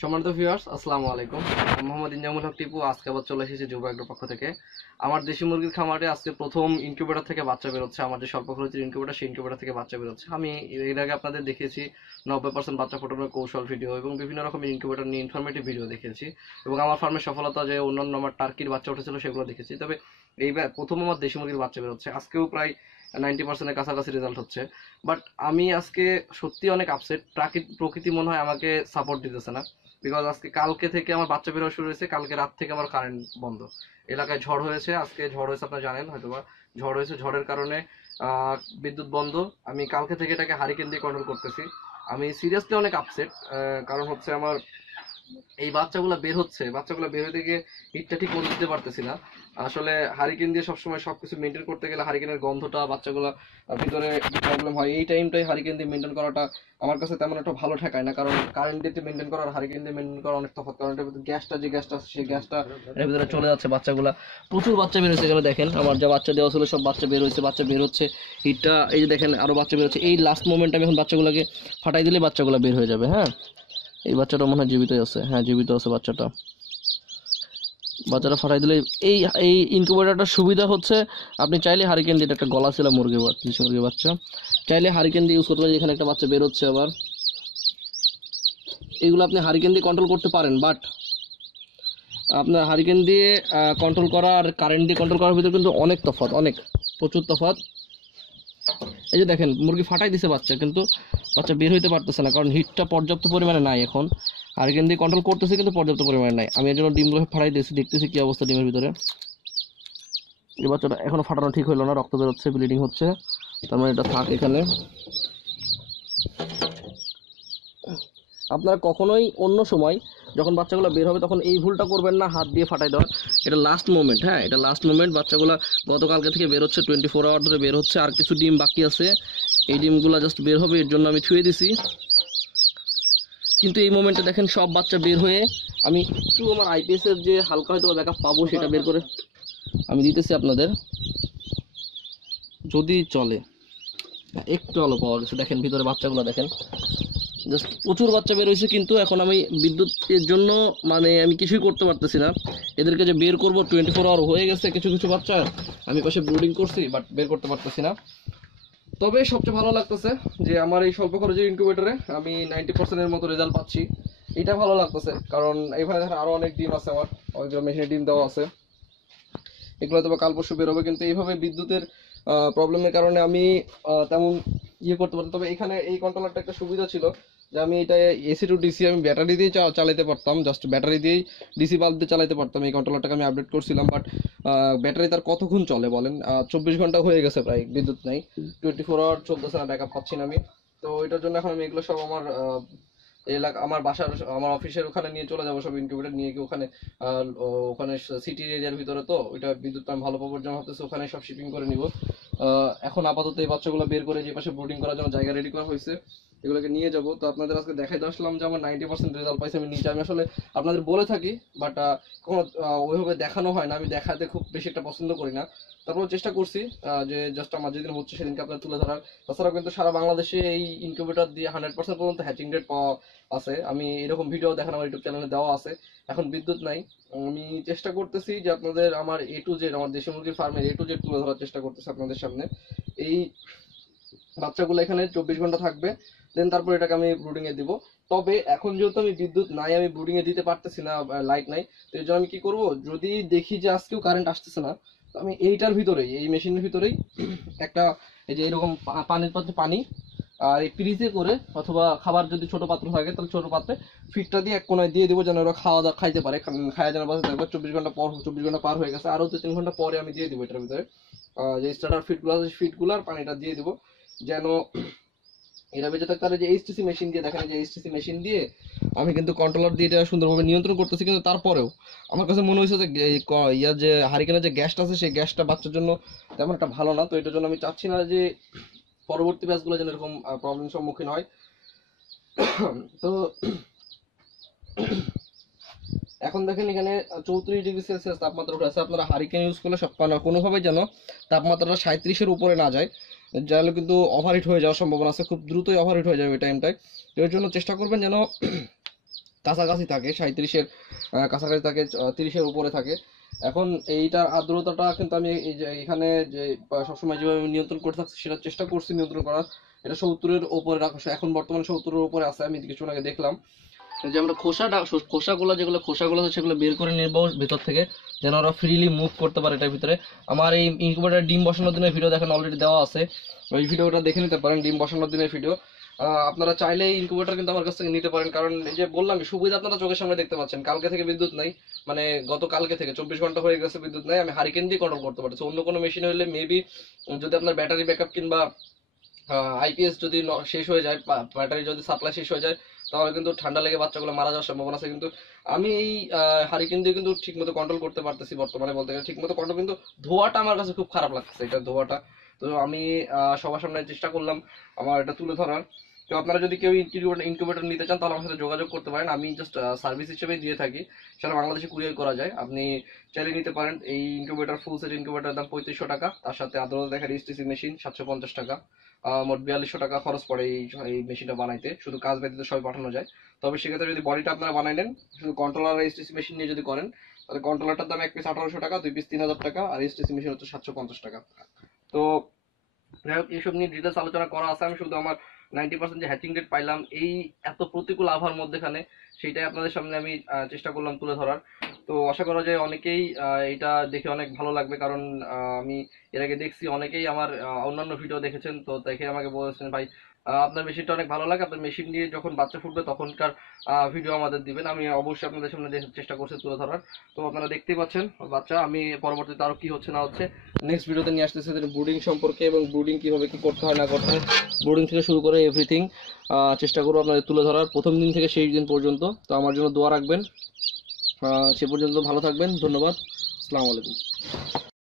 সম্মানিত ভিউয়ার্স, আসসালামু আলাইকুম। মোহাম্মদ ইনজামুল হক টিপু আজকে আবার চলে এসেছে যুব এগ্রোর পক্ষ থেকে। আমার দেশি মুরগির খামারে আজকে প্রথম ইনকিউবেটর থেকে বাচ্চা বেরোচ্ছে। আমার যে স্বল্প খরচের ইনকিউবেটর, সেই ইনকিউবেটর থেকে বাচ্চা বেরোচ্ছে। আমি এর আগে আপনাদের দেখিয়েছি 90% বাচ্চা ফোটানোর কৌশল ভিডিও এবং বিভিন্ন রকমের ইনকিউবেটর নিয়ে ইনফরমেটিভ ভিডিও দেখিয়েছি, এবং আমার ফার্মের সফলতা যে অন্যান্য আমার টার্কির বাচ্চা উঠেছিল সেগুলো দেখেছি। তবে এইবার প্রথম আমার দেশি মুরগির বাচ্চা বেরোচ্ছে। আজকেও প্রায় 90%-এর কাছাকাছি রেজাল্ট হচ্ছে। বাট আমি আজকে সত্যি অনেক আপসেট। প্রকৃতি মনে হয় আমাকে সাপোর্ট দিতেছে না। বিকজ আজকে কালকে থেকে আমার বাচ্চা বেরোনো শুরু হয়েছে, কালকে রাত থেকে আমার কারেন্ট বন্ধ। এলাকায় ঝড় হয়েছে, আজকে ঝড় হয়েছে, আপনারা জানেন হয়তোবা। ঝড় হয়েছে, ঝড়ের কারণে বিদ্যুৎ বন্ধ। আমি কালকে থেকে এটাকে হারিকেন দিয়ে কন্ট্রোল করতেছি। আমি সিরিয়াসলি অনেক আপসেট। কারণ হচ্ছে আমার এই বাচ্চাগুলো বের হতে গিয়ে হিটটা ঠিক করে দিতে পারতেছি না। আসলে হারিকেন দিয়ে সবসময় সবকিছু মেনটেন করতে গেলে হারিকেনের গন্ধটা বাচ্চাগুলো ভিতরে প্রবলেম হয়। এই টাইমটাই হারিকেন দিয়ে মেনটেন করাটা আমার কাছে তেমন একটা ভালো ঠেকায় না, কারণ কারেন্ট দিয়ে মেনটেন করা আর হারিকেন দিয়ে মেনটেন করা অনেক তফাৎ। কারণ এটার ভিতরে গ্যাসটা সেই গ্যাসটা এর ভিতরে চলে যাচ্ছে। বাচ্চাগুলা প্রচুর বাচ্চা বের হয়েছে। এখানে দেখেন আমার যা বাচ্চা দেওয়া ছিল সব বাচ্চা বের হচ্ছে। হিটটা এই যে দেখেন, আরো বাচ্চা বের হচ্ছে। এই লাস্ট মোমেন্ট আমি এখন বাচ্চাগুলোকে ফাটাই দিলে বাচ্চাগুলো বের হয়ে যাবে। হ্যাঁ, এই বাচ্চাটা মনে হয় জীবিতই আছে। হ্যাঁ, জীবিত আছে বাচ্চাটা ফাটাই দিলে এই এই ইনকিউবেটরটার সুবিধা হচ্ছে আপনি চাইলে হারিকেন দিয়ে, একটা গলা ছিল মুরগির বাচ্চা, চাইলে হারিকেন দিয়ে ইউজ করতে পারেন। এখানে একটা বাচ্চা বের হচ্ছে আবার। এগুলো আপনি হারিকেন দিয়ে কন্ট্রোল করতে পারেন, বাট আপনার হারিকেন দিয়ে কন্ট্রোল করা আর কারেন্ট দিয়ে কন্ট্রোল করার ভিতরে কিন্তু অনেক তফাৎ, প্রচুর তফাৎ। এই যে দেখেন মুরগি ফাটাই দিছে বাচ্চা, কিন্তু বাচ্চা বের হইতে পারতেছে না, কারণ হিটটা পর্যাপ্ত পরিমাণে নাই। এখন হারিকেন দিয়ে কন্ট্রোল করতেছে কিন্তু পর্যাপ্ত পরিমাণে নাই। আমি এর জন্য ডিমগুলো ফাটাই দিয়েছি, দেখতেছি কি অবস্থা ডিমের ভিতরে। এই বাচ্চাটা এখনো ফাটানো ঠিক হইলো না, রক্ত বেরোচ্ছে, ব্লিডিং হচ্ছে। তার মানে এটা থাক এখানে। আপনারা কখনোই অন্য সময় যখন বাচ্চাগুলো বের হবে তখন এই ভুলটা করবেন না, হাত দিয়ে ফাটাই দেওয়ার। এটা লাস্ট মোমেন্ট। হ্যাঁ, এটা লাস্ট মোমেন্ট। বাচ্চাগুলো গতকালকে থেকে বের হচ্ছে, 24 আওয়ার ধরে বের হচ্ছে। আর কিছু ডিম বাকি আছে, এই ডিমগুলো জাস্ট বের হবে, এর জন্য আমি ছুঁয়ে দিছি। কিন্তু এই মোমেন্টে দেখেন সব বাচ্চা বের হয়ে, আমি একটু আমার আইপিএস এর যে হালকা হয়তো ব্যাকআপ পাবো সেটা বের করে আমি দিতেছি আপনাদের, যদি চলে। একটু আলো পাওয়া গেছে, দেখেন ভিতরে বাচ্চাগুলো দেখেন, জাস্ট প্রচুর বাচ্চা বের হয়েছে। কিন্তু এখন আমি বিদ্যুতের জন্য আমি কিছুই করতে পারতেছি না। এদেরকে যে বের করবো 24 আওয়ার হয়ে গেছে। কিছু কিছু বাচ্চা আমি পাশে ব্রুডিং করছি, বাট বের করতে পারতেছি না। তবে সবচেয়ে ভালো লাগতেছে যে আমার এই স্বল্প খরচের ইনকিউবেটরে আমি 90%-এর মতো রেজাল্ট পাচ্ছি। এটা ভালো লাগতেছে, কারণ এইভাবে দেখেন আরো অনেক ডিম আছে, আমার অনেক মেশিনে ডিম দেওয়া আছে। এগুলো তো কাল পরশু বেরোবে, কিন্তু এইভাবে বিদ্যুতের প্রবলেমের কারণে আমি তেমন করতে পারতাম। তবে এখানে এই কন্ট্রোলারটা একটা সুবিধা ছিল যে আমি এটা এসি টু ডিসি আমি ব্যাটারি দিয়ে চালাতে পারতাম, জাস্ট ব্যাটারি দিয়েই ডিসি বাল্ব দিয়ে চালাতে পারতাম। এই কন্ট্রোলারটাকে আমি আপডেট করছিলাম, বাট ব্যাটারি তার কতক্ষণ চলে বলেন? 24 ঘন্টা হয়ে গেছে প্রায় বিদ্যুৎ নেই, 24 আওয়ার চলতেছে না, ব্যাকআপ পাচ্ছি না আমি। তো এটার জন্য এখন আমি এগুলো সব আমার এলাকা, আমার বাসার, আমার অফিসের ওখানে নিয়ে চলে যাবো, সব ইনকিউবেটর নিয়ে গিয়ে ওখানে ওখানে সিটির এরিয়ার ভিতরে, তো ওইটা বিদ্যুৎ আমি ভালো পাওয়ার জন্য ভাবতেছি ওখানে সব শিপিং করে নিব। এখন আপাতত এই বাচ্চাগুলো বের করে যে পাশে ব্রুডিং করার জন্য জায়গা রেডি করা হয়েছে, এগুলোকে নিয়ে যাব। তো আপনাদের আজকে দেখাই আসলাম যে আমার 90% রেজাল্ট পাইছে আমি নিচে। আমি আসলে আপনাদের বলে থাকি, বাট কোনো ওইভাবে দেখানো হয় না। আমি দেখাতে খুব বেশি একটা পছন্দ করি না। তারপর চেষ্টা করছি যে জাস্ট আমার যেদিন হচ্ছে সেদিনকে আপনার তুলে ধরার। তাছাড়াও কিন্তু সারা বাংলাদেশে এই ইনকিউবেটর দিয়ে 100% পর্যন্ত হ্যাচিং রেট পাওয়া আছে। আমি এরকম ভিডিও দেখানো আমার ইউটিউব চ্যানেলে দেওয়া আছে। এখন বিদ্যুৎ নাই, আমি চেষ্টা করতেছি যে আপনাদের আমার A to Z, আমার দেশি মুরগির ফার্মের A to Z তুলে ধরার চেষ্টা করতেছি আপনাদের সামনে। এই বাচ্চাগুলো এখানে 24 ঘন্টা থাকবে, দেন তারপর এটাকে আমি ব্রুডিং এ দিব। তবে এখন যেহেতু আমি বিদ্যুৎ নাই, আমি ব্রুডিং এ দিতে পারতেছি না, লাইট নাই। তো এই জন্য আমি কি করব, যদি দেখি যে আজকেও কারেন্ট আসতেছে না, তো আমি এইটার ভিতরেই, এই মেশিনের ভিতরেই একটা, এই যে এরকম পানির পাত্রে পানি আর এই ফ্রিজে করে, অথবা খাবার যদি ছোট পাত্র থাকে তাহলে ছোট পাত্রে ফিটটা দিয়ে এক কোনায় দিয়ে দেবো, যেন ওরা খাওয়া দাওয়া খাইতে পারে, খাওয়া যেন বাসে থাকবে। 24 ঘন্টা পর, 24 ঘন্টা পার হয়ে গেছে, আরো 2-3 ঘন্টা পরে আমি দিয়ে দিব এটার ভিতরে যে স্টার্টার ফিটগুলো আছে, ফিটগুলো আর পানিটা দিয়ে দিব, যেন এরা বেঁচে থাকতে পারে। যে এইচটিসি মেশিন দিয়ে, দেখেন যে এইচটিসি মেশিন দিয়ে আমি কিন্তু কন্ট্রোলার দিয়ে এটা সুন্দরভাবে নিয়ন্ত্রণ করতেছি। কিন্তু তারপরেও আমার কাছে মনে হয়েছে যে ইয়ার যে হারিকেনের যে গ্যাসটা আছে, সেই গ্যাসটা বাচ্চার জন্য তেমন একটা ভালো না। তো এটার জন্য আমি চাচ্ছি না যে পরবর্তী ব্যাচগুলো যেন এরকম প্রবলেমের সম্মুখীন হয়। তো এখন দেখেন এখানে 34 ডিগ্রি সেলসিয়াস তাপমাত্রা উঠে আছে। আপনারা হারিকেন ইউজ করলে কোনোভাবে যেন তাপমাত্রাটা 37-এর উপরে না যায়, যাহলে কিন্তু ওভারহিট হয়ে যাওয়ার সম্ভাবনা আছে, খুব দ্রুতই ওভারহিট হয়ে যাবে এই টাইমটায়। এর জন্য চেষ্টা করবেন যেন কাছাকাছি থাকে, 37-এর কাছাকাছি থাকে, 30-এর উপরে থাকে। এখন এইটার আর্দ্রতাটা কিন্তু আমি এই যে এখানে যে সবসময় যেভাবে আমি নিয়ন্ত্রণ করে থাকছি সেটা চেষ্টা করছি নিয়ন্ত্রণ করার। এটা 70-এর উপরে রাখা, এখন বর্তমানে 70-এর উপরে আছে, আমি কিছুক্ষণ আগে দেখলাম। যে আমরা খোসাগুলো যেগুলো খোসাগুলো আছে সেগুলো বের করে নেব ভেতর থেকে, যেন ওরা ফ্রিলি মুভ করতে পারে এটার ভিতরে। আমার এই ইনকিউবেটর ডিম বসানোর দিনের ভিডিও দেখেন অলরেডি দেওয়া আছে, ওই ভিডিওটা দেখে নিতে পারেন, ডিম বসানোর দিনের ভিডিও। আপনারা চাইলে ইনকিউবেটর কিন্তু আমার কাছ থেকে নিতে পারেন, কারণ এই যে বললাম সুবিধা আপনারা চোখের সামনে দেখতে পাচ্ছেন। কালকে থেকে বিদ্যুৎ নাই, মানে গত কালকে থেকে 24 ঘন্টা হয়ে গেছে বিদ্যুৎ নাই, আমি হারিকেন দিয়ে কন্ট্রোল করতে পারছি। অন্য কোনো মেশিন হলে মেবি যদি আপনার ব্যাটারি ব্যাকআপ কিংবা আইপিএস যদি শেষ হয়ে যায়, ব্যাটারি যদি সাপ্লাই শেষ হয়ে যায়, তাহলে কিন্তু ঠান্ডা লেগে বাচ্চাগুলো মারা যাওয়ার সম্ভাবনা আছে। কিন্তু আমি এই হারিকেন দিয়ে কিন্তু ঠিকমতো কন্ট্রোল করতে পারতেছি বর্তমানে, বলতে গেলে ঠিকমতো কন্ট্রোল। কিন্তু ধোঁয়াটা আমার কাছে খুব খারাপ লাগছে, এটা ধোঁয়াটা। তো আমি সবার সামনে চেষ্টা করলাম আমার এটা তুলে ধরার। তো আপনারা যদি কেউ ইনকিউবেটর নিতে চান তাহলে আমার সাথে যোগাযোগ করতে পারেন, আমি জাস্ট সার্ভিস হিসেবে দিয়ে থাকি, সারা বাংলাদেশে কুরিয়ার করা যায়, আপনি চাইলে নিতে পারেন। এই ইনকিউবেটর ফুল সেট ইনকিউবেটর দাম 3500 টাকা, তার সাথে আদ্রতা দেখা এসটিসি মেশিন 750 টাকা, মোট 4200 টাকা খরচ পড়ে এই মেশিনটা বানাইতে। শুধু কাজ ব্যতীত সবই পাঠানো যায়। তবে সেক্ষেত্রে যদি বডিটা আপনারা বানাই নেন, শুধু কন্ট্রোলার আর এসটিসি মেশিন নিয়ে যদি করেন, তাহলে কন্ট্রোলারটার দাম 1 পিস 1800 টাকা, 2 পিস 3000 টাকা, আর এসটিসি মেশিন হচ্ছে 750 টাকা। তো যাই হোক, এইসব নিয়ে ডিটেলস আলোচনা করা আছে। আমি শুধু আমার 90% যে হ্যাচিং রেট পাইলাম এই এত প্রতিকূল আবহাওয়ার মধ্যেখানে, সেইটাই আপনাদের সামনে আমি চেষ্টা করলাম তুলে ধরার। তো আশা করা যায় অনেকেই এটা দেখে অনেক ভালো লাগবে, কারণ আমি এর আগে দেখছি অনেকেই আমার অন্যান্য ভিডিও দেখেছেন, তো দেখে আমাকে বলেছেন ভাই আপনার মেশিনটা অনেক ভালো লাগে, আপনার মেশিন দিয়ে যখন বাচ্চা ফুটবে তখনকার ভিডিও আমাদের দিবেন। আমি অবশ্যই আপনাদের সামনে চেষ্টা করছি তুলে ধরার। তো আপনারা দেখতেই পাচ্ছেন বাচ্চা, আমি পরবর্তীতে আরো কি হচ্ছে না হচ্ছে নেক্সট ভিডিওতে নিয়ে আসতেছি ব্রুডিং সম্পর্কে, এবং ব্রুডিং কিভাবে কি করতে হয় না করতে হয়, ব্রুডিং থেকে শুরু করে এভরিথিং চেষ্টা করবো আপনাদের তুলে ধরার প্রথম দিন থেকে সেই দিন পর্যন্ত। তো আমার জন্য দোয়া রাখবেন। সে পর্যন্ত ভালো থাকবেন, ধন্যবাদ, আসসালামু আলাইকুম।